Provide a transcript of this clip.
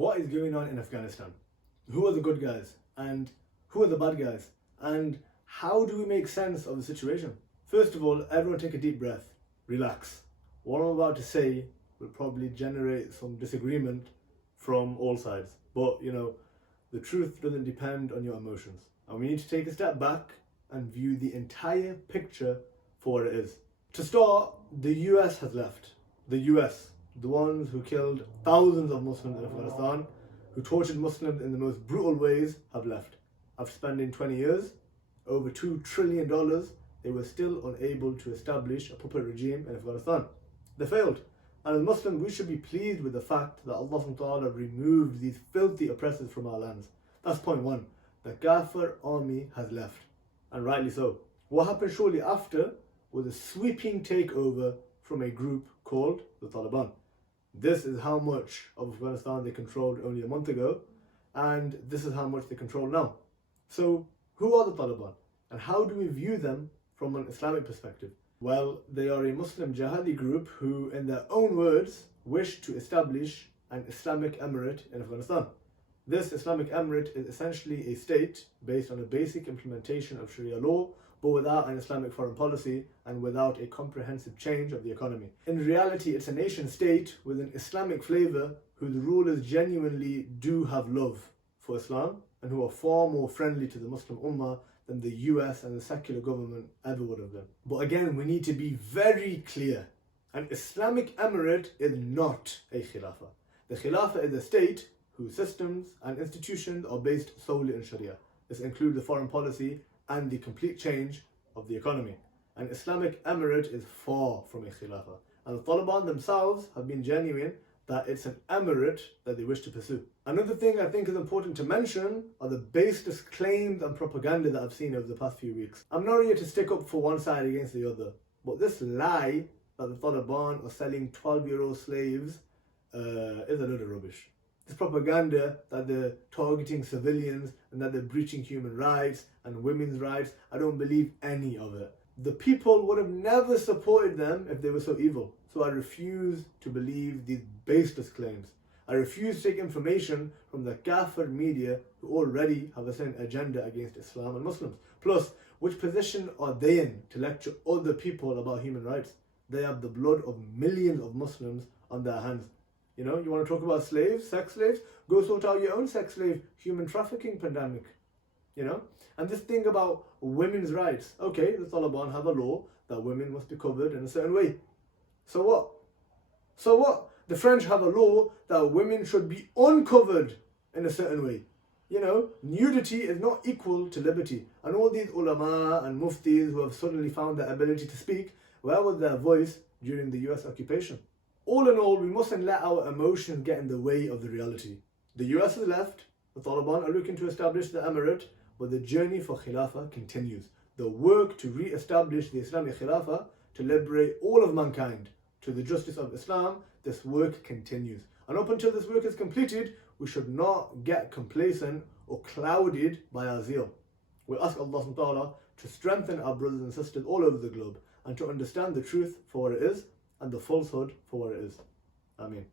What is going on in Afghanistan? Who are the good guys? And who are the bad guys? And how do we make sense of the situation? First of all, everyone take a deep breath. Relax. What I'm about to say will probably generate some disagreement from all sides. But, the truth doesn't depend on your emotions. And we need to take a step back and view the entire picture for what it is. To start, the US has left. The US, the ones who killed thousands of Muslims in Afghanistan, who tortured Muslims in the most brutal ways, have left. After spending 20 years, over $2 trillion, they were still unable to establish a puppet regime in Afghanistan. They failed. And as Muslims, we should be pleased with the fact that Allah subhanahu wa ta'ala removed these filthy oppressors from our lands. That's point one. The Kafir army has left. And rightly so. What happened shortly after was a sweeping takeover from a group called the Taliban. This is how much of Afghanistan they controlled only a month ago, and this is how much they control now. So, who are the Taliban? And how do we view them from an Islamic perspective? Well, they are a Muslim jihadi group who, in their own words, wish to establish an Islamic emirate in Afghanistan. This Islamic emirate is essentially a state based on a basic implementation of Sharia law, but without an Islamic foreign policy and without a comprehensive change of the economy. In reality, it's a nation state with an Islamic flavor whose rulers genuinely do have love for Islam and who are far more friendly to the Muslim Ummah than the US and the secular government ever would have been. But again, we need to be very clear. An Islamic emirate is not a khilafah. The khilafah is a state whose systems and institutions are based solely on Sharia. This includes the foreign policy and the complete change of the economy. An Islamic emirate is far from a khilafah. And the Taliban themselves have been genuine that it's an emirate that they wish to pursue. Another thing I think is important to mention are the baseless claims and propaganda that I've seen over the past few weeks. I'm not here to stick up for one side against the other, but this lie that the Taliban are selling 12-year-old slaves is a load of rubbish. This propaganda that they're targeting civilians and that they're breaching human rights and women's rights, I don't believe any of it. The people would have never supported them if they were so evil. So I refuse to believe these baseless claims. I refuse to take information from the Kafir media who already have a certain agenda against Islam and Muslims. Plus, which position are they in to lecture other people about human rights? They have the blood of millions of Muslims on their hands. You want to talk about slaves, sex slaves? Go sort out your own sex slave, human trafficking pandemic. And this thing about women's rights. Okay, the Taliban have a law that women must be covered in a certain way. So what? So what? The French have a law that women should be uncovered in a certain way. Nudity is not equal to liberty. And all these ulama and muftis who have suddenly found the ability to speak, where was their voice during the US occupation? All in all, we mustn't let our emotions get in the way of the reality. The US has left, the Taliban are looking to establish the emirate, but the journey for Khilafah continues. The work to re-establish the Islamic Khilafah, to liberate all of mankind to the justice of Islam, this work continues. And up until this work is completed, we should not get complacent or clouded by our zeal. We ask Allah subhanahu wa ta'ala to strengthen our brothers and sisters all over the globe and to understand the truth for what it is and the falsehood for what it is. Ameen.